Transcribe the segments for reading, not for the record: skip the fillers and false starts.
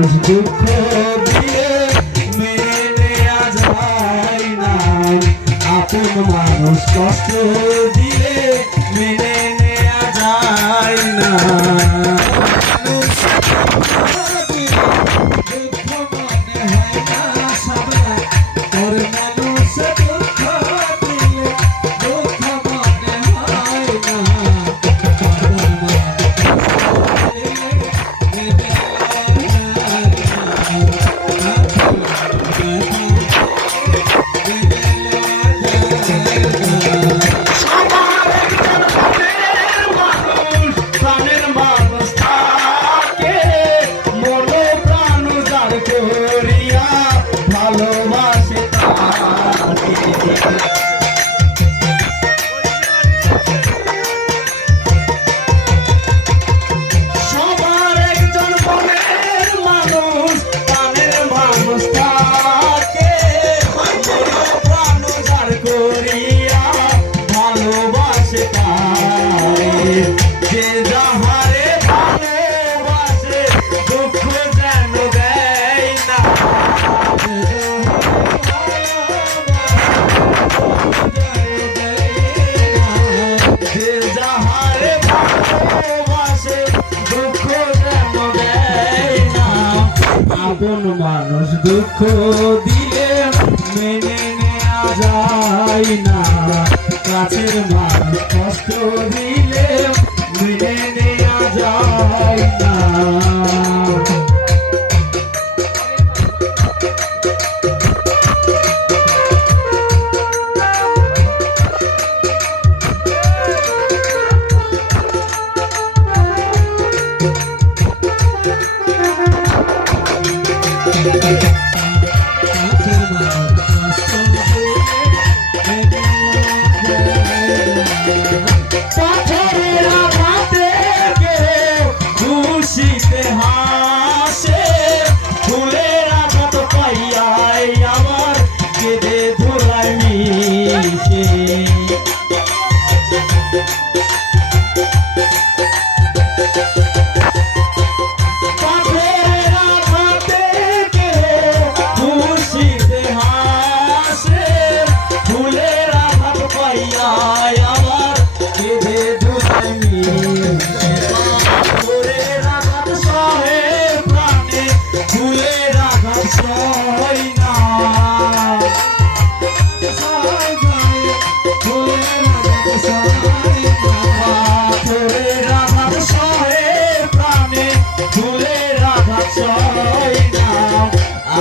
মানুষ দুঃখ দিয়ে মেনে নেয়া যায় না, আপন মানুষ কষ্ট দিয়ে মেনে নেয়া যায় না। আপন মানুষ দুঃখ দিলে মেনে নেওয়া যায় না, কাছের মানুষ কষ্ট দিলে মেনে নেওয়া যায় না।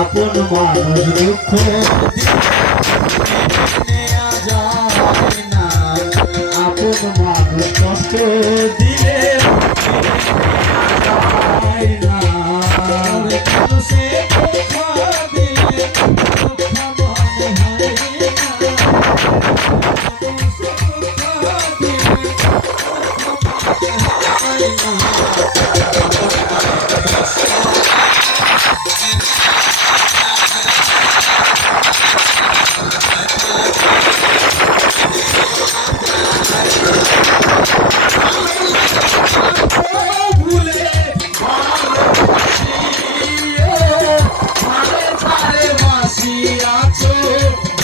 আপন মানুষ দুঃখ নেওয়া যায় না, আপন মানুষ কষ্ট দিলে যায় না। সে দুঃখ দিলে দুঃখ মনে হয় না।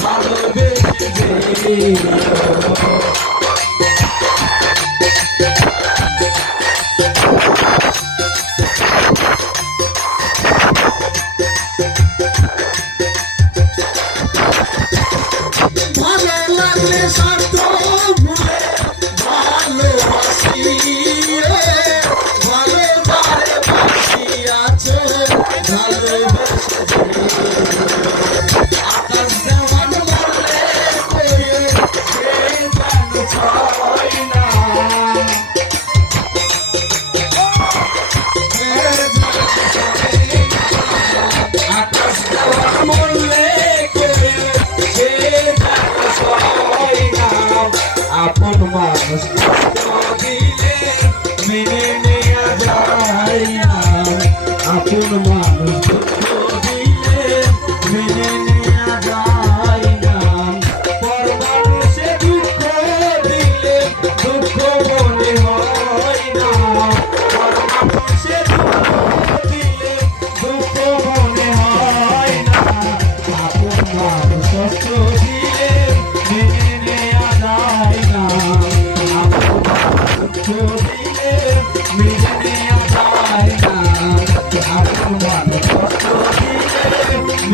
ভালোবেসে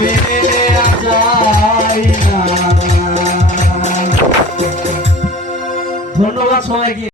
মেনে নেওয়া যায় না। ধন্যবাদ সবাইকে।